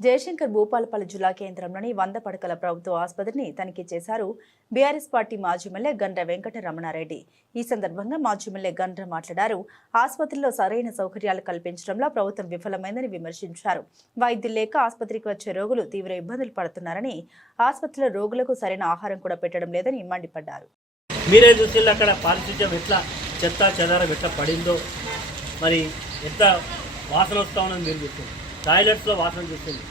జయశంకర్ భూపాలపల్లి జిల్లా కేంద్రంలోని వంద పడకల ప్రభుత్వ ఆసుపత్రిని తనిఖీ చేశారు బీఆర్ఎస్ పార్టీ మాజీ ఎమ్మెల్యే గండ్ర వెంకట రమణారెడ్డి ఈ సందర్భంగా మాజీ ఎమ్మెల్యే గండ్ర మాట్లాడారు. ఆసుపత్రిలో సరైన సౌకర్యాలు కల్పించడంలో ప్రభుత్వం విఫలమైందని విమర్శించారు. వైద్యులు లేక ఆసుపత్రికి వచ్చే రోగులు తీవ్ర ఇబ్బందులు పడుతున్నారని ఆసుపత్రిలో రోగులకు సరైన ఆహారం కూడా పెట్టడం లేదని మండిపడ్డారు. మీరే చూసి అక్కడ పారిశుద్ధ్యం ఎట్లా చెత్త చెదారం ఎట్లా పడిందో మరి ఎంత వాసన వస్తా ఉన్నది మీరు చూస్తుంది టాయిలెట్స్లో వాసన చూస్తుంది.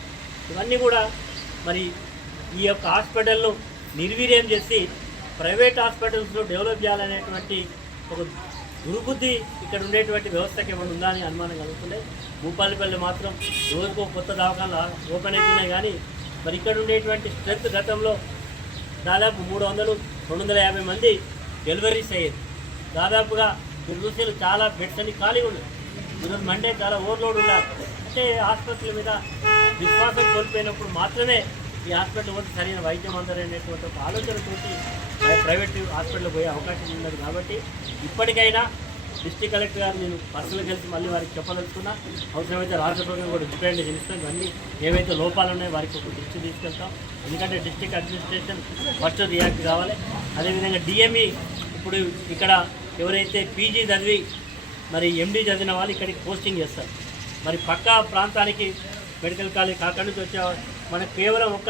ఇవన్నీ కూడా మరి ఈ యొక్క హాస్పిటల్ను నిర్వీర్యం చేసి ప్రైవేట్ హాస్పిటల్స్లో డెవలప్ చేయాలనేటువంటి ఒక దుర్బుద్ధి ఇక్కడ ఉండేటువంటి వ్యవస్థకి ఏమైనా ఉందా అని అనుమానం కలుగుతుంది భూపాలపల్లి మాత్రం రోజుకో కొత్త దవాఖాన ఓపెన్ అవుతున్నాయి కానీ మరి ఇక్కడ ఉండేటువంటి స్ట్రెంత్ గతంలో దాదాపు మూడు వందలు రెండు వందల యాభై మంది డెలివరీస్ అయ్యేది దాదాపుగా మీరు చాలా బెడ్స్ అన్ని ఖాళీ ఉన్నాయి. ఈరోజు మండే చాలా ఓవర్లోడ్ ఉన్నారు. అంటే ఆసుపత్రుల మీద విశ్వాసం కోల్పోయినప్పుడు మాత్రమే ఈ హాస్పిటల్ కూడా సరైన వైద్యం అందరనేటువంటి ఒక ఆలోచనతోటి ప్రైవేట్ హాస్పిటల్ పోయే అవకాశం ఉన్నది కాబట్టి ఇప్పటికైనా డిస్ట్రిక్ట్ కలెక్టర్ గారు నేను పర్సనల్ కలిసి మళ్ళీ వారికి చెప్పదలుచుకున్నా. అవసరమైతే రాష్ట్ర ప్రభుత్వం కూడా డిపెండ్ చేస్తాం ఇవన్నీ ఏవైతే లోపాలు ఉన్నాయో వారికి ఒక దృష్టి తీసుకెళ్తాం. ఎందుకంటే డిస్ట్రిక్ట్ అడ్మినిస్ట్రేషన్ ఫస్ట్ రియాక్ట్ కావాలి. అదేవిధంగా డిఎంఈ ఇప్పుడు ఇక్కడ ఎవరైతే పీజీ చదివి మరి ఎండి చదివిన వాళ్ళు ఇక్కడికి పోస్టింగ్ చేస్తారు. మరి పక్క ప్రాంతానికి మెడికల్ కాలేజ్ కాకుండా వచ్చే మనకు కేవలం ఒక